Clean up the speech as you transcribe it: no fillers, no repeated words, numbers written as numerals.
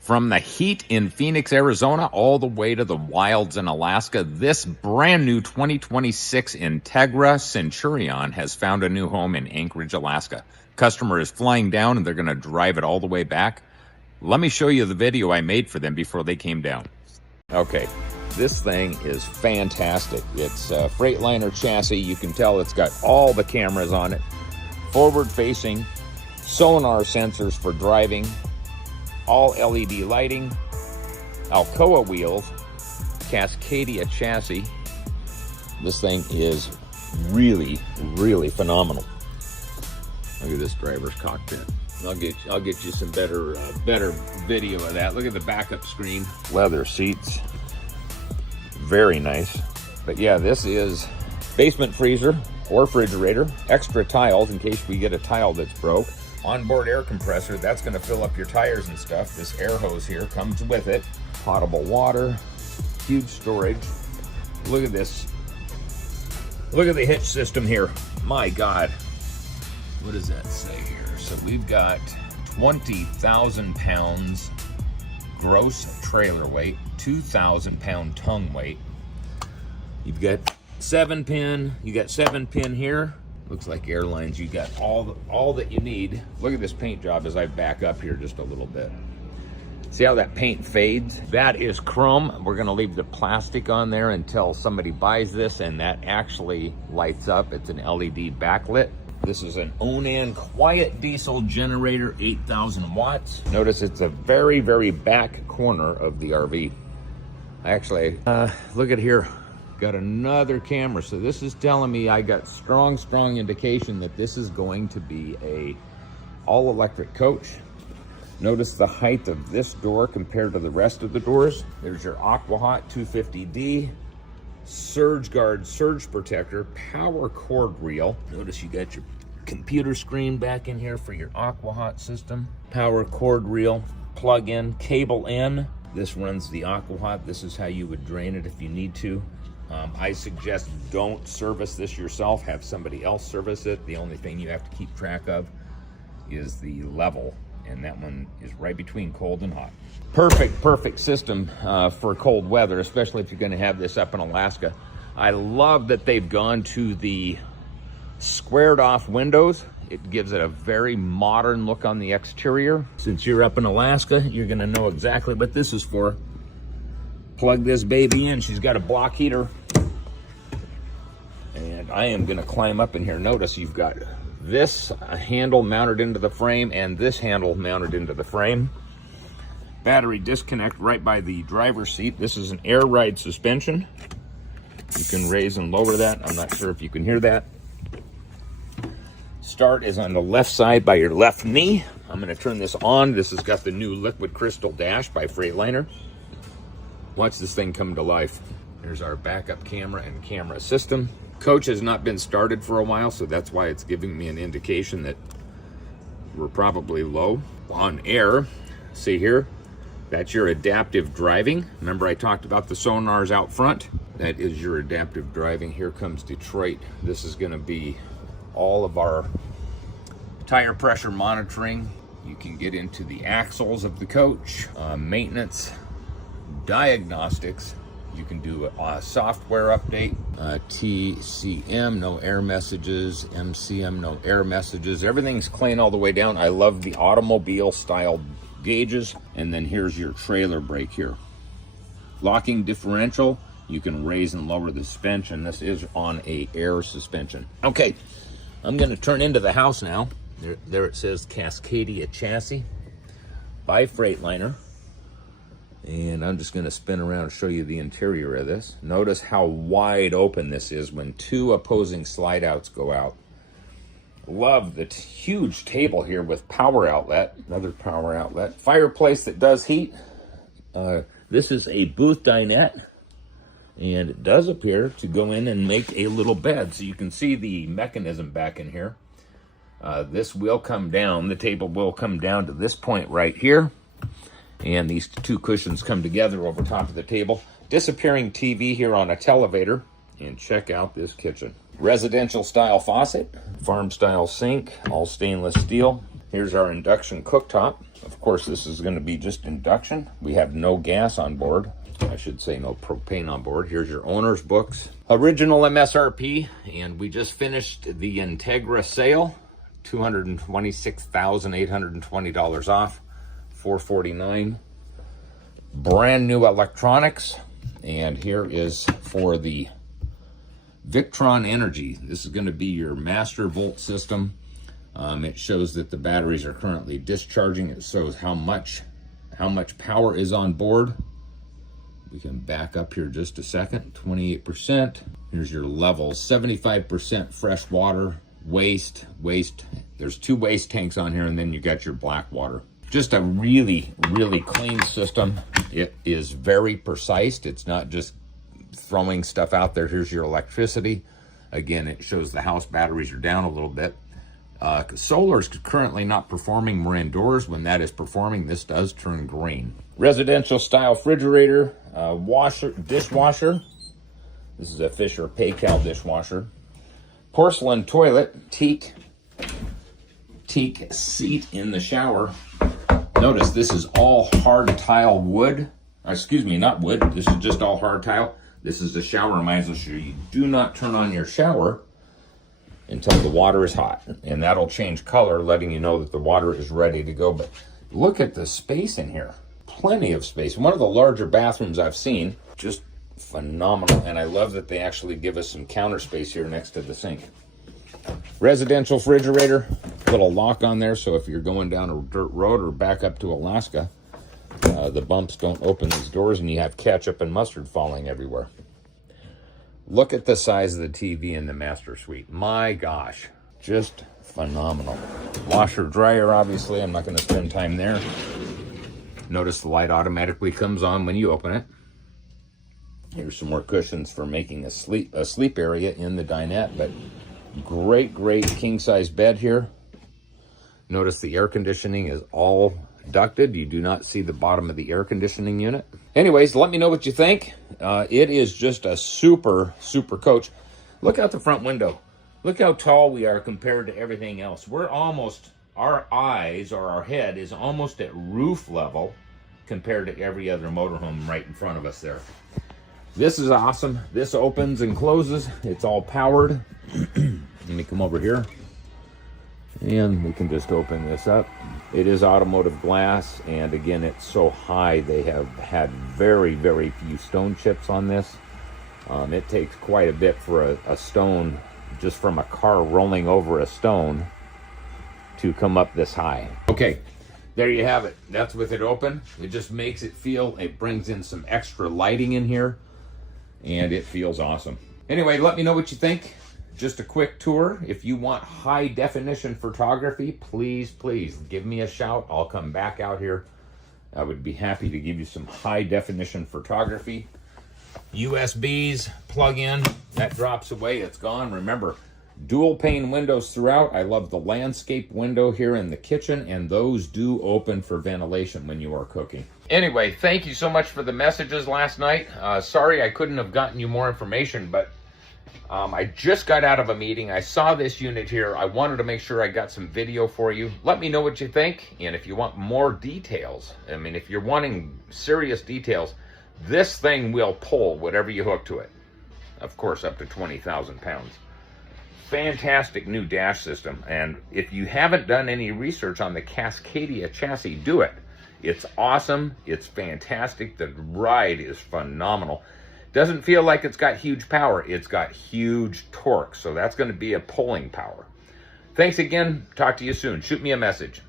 From the heat in Phoenix, Arizona, all the way to the wilds in Alaska, this brand new 2026 Entegra Centurion has found a new home in Anchorage, Alaska. Customer is flying down and they're going to drive it all the way back. Let me show you the video I made for them before they came down. Okay, this thing is fantastic. It's a Freightliner chassis. You can tell it's got all the cameras on it. Forward facing, sonar sensors for driving, all LED lighting, Alcoa wheels, Cascadia chassis. This thing is really, really phenomenal. Look at this driver's cockpit. I'll get you some better video of that. Look at the backup screen. Leather seats, very nice. But yeah, this is basement freezer or refrigerator, extra tiles in case we get a tile that's broke. Onboard air compressor, that's going to fill up your tires and stuff. This air hose here comes with it. Potable water, huge storage. Look at this. Look at the hitch system here. My God. What does that say here? So we've got 20,000 pounds gross trailer weight, 2,000 pound tongue weight. You've got 7-pin, you got 7-pin here. Looks like airlines. You got all that you need. Look at this paint job as I back up here just a little bit. See how that paint fades? That is chrome. We're gonna leave the plastic on there until somebody buys this, and that actually lights up. It's an LED backlit. This is an Onan quiet diesel generator, 8,000 watts. Notice it's a very, very back corner of the RV. Actually, look at here. Got another camera. So this is telling me I got strong indication that this is going to be a all-electric coach. Notice the height of this door compared to the rest of the doors. There's your AquaHot 250D, surge guard, surge protector, power cord reel. Notice you got your computer screen back in here for your AquaHot system. Power cord reel, plug in, cable in. This runs the AquaHot. This is how you would drain it if you need to. I suggest don't service this yourself. Have somebody else service it. The only thing you have to keep track of is the level, and that one is right between cold and hot. Perfect system for cold weather, especially if you're going to have this up in Alaska. I love that they've gone to the squared off windows. It gives it a very modern look on the exterior. Since you're up in Alaska, you're going to know exactly what this is for. Plug this baby in. She's got a block heater. And I am going to climb up in here. Notice you've got this handle mounted into the frame and this handle mounted into the frame. Battery disconnect right by the driver's seat. This is an air ride suspension. You can raise and lower that. I'm not sure if you can hear that. Start is on the left side by your left knee. I'm going to turn this on. This has got the new liquid crystal dash by Freightliner. Watch this thing come to life. There's our backup camera and camera system. Coach has not been started for a while, so that's why it's giving me an indication that we're probably low. On air, see here, that's your adaptive driving. Remember I talked about the sonars out front? That is your adaptive driving. Here comes Detroit. This is going to be all of our tire pressure monitoring. You can get into the axles of the coach, maintenance, diagnostics. You can do a software update, TCM, no error messages, MCM, no error messages. Everything's clean all the way down. I love the automobile style gauges. And then here's your trailer brake here. Locking differential, you can raise and lower the suspension. This is on a air suspension. Okay, I'm gonna turn into the house now. There it says Cascadia chassis by Freightliner. And I'm just going to spin around and show you the interior of this. Notice how wide open this is when two opposing slide outs go out. Love the huge table here with power outlet, another power outlet. Fireplace that does heat. This is a booth dinette, and it does appear to go in and make a little bed. So you can see the mechanism back in here. This will come down, the table will come down to this point right here. And these two cushions come together over top of the table. Disappearing TV here on a televator. And check out this kitchen. Residential style faucet, farm style sink, all stainless steel. Here's our induction cooktop. Of course, this is going to be just induction. We have no gas on board. I should say no propane on board. Here's your owner's books. Original MSRP, and we just finished the Integra sale. $226,820 off, $449. Brand new electronics. And here is for the Victron Energy. This is going to be your master volt system. It shows that the batteries are currently discharging. It shows how much power is on board. We can back up here just a second. 28%. Here's your levels. 75% fresh water, waste. There's 2 waste tanks on here, and then you got your black water. Just a really, really clean system. It is very precise. It's not just throwing stuff out there. Here's your electricity. Again, it shows the house batteries are down a little bit. Solar is currently not performing. We're indoors. When that is performing, this does turn green. Residential style refrigerator, dishwasher. This is a Fisher Paykel dishwasher. Porcelain toilet, teak seat in the shower. Notice this is all hard tile wood. Excuse me, not wood. This is just all hard tile. This is the shower. Reminds us you do not turn on your shower until the water is hot, and that'll change color, letting you know that the water is ready to go. But look at the space in here. Plenty of space. One of the larger bathrooms I've seen. Just phenomenal. And I love that they actually give us some counter space here next to the sink. Residential refrigerator, little lock on there, so if you're going down a dirt road or back up to Alaska, the bumps don't open these doors and you have ketchup and mustard falling everywhere. Look at the size of the TV in the master suite. My gosh, just phenomenal. Washer dryer, obviously, I'm not going to spend time there. Notice the light automatically comes on when you open it. Here's some more cushions for making a sleep area in the dinette, but great king size bed here. Notice the air conditioning is all ducted. You do not see the bottom of the air conditioning unit. Anyways, let me know what you think. It is just a super coach. Look out the front window. Look how tall we are compared to everything else. We're almost, our eyes or our head is almost at roof level compared to every other motorhome right in front of us there. This is awesome. This opens and closes. It's all powered. Let me come over here and we can just open this up. It is automotive glass, and again, it's so high. They have had very few stone chips on this. It takes quite a bit for a stone, just from a car rolling over a stone, to come up this high. Okay, there you have it. That's with it open. It just makes it feel, it brings in some extra lighting in here, and it feels awesome. Anyway, let me know what you think. Just a quick tour. If you want high definition photography, please give me a shout. I'll come back out here. I would be happy to give you some high definition photography. USBs, plug in, that drops away, it's gone. Remember, dual pane windows throughout. I love the landscape window here in the kitchen, and those do open for ventilation when you are cooking. Anyway, thank you so much for the messages last night. Sorry I couldn't have gotten you more information, but I just got out of a meeting. I saw this unit here. I wanted to make sure I got some video for you. Let me know what you think, and if you want more details, I mean, if you're wanting serious details, this thing will pull whatever you hook to it. Of course, up to 20,000 pounds. Fantastic new dash system, and if you haven't done any research on the Cascadia chassis, do it. It's awesome. It's fantastic. The ride is phenomenal. Doesn't feel like it's got huge power. It's got huge torque, so that's going to be a pulling power. Thanks again. Talk to you soon. Shoot me a message.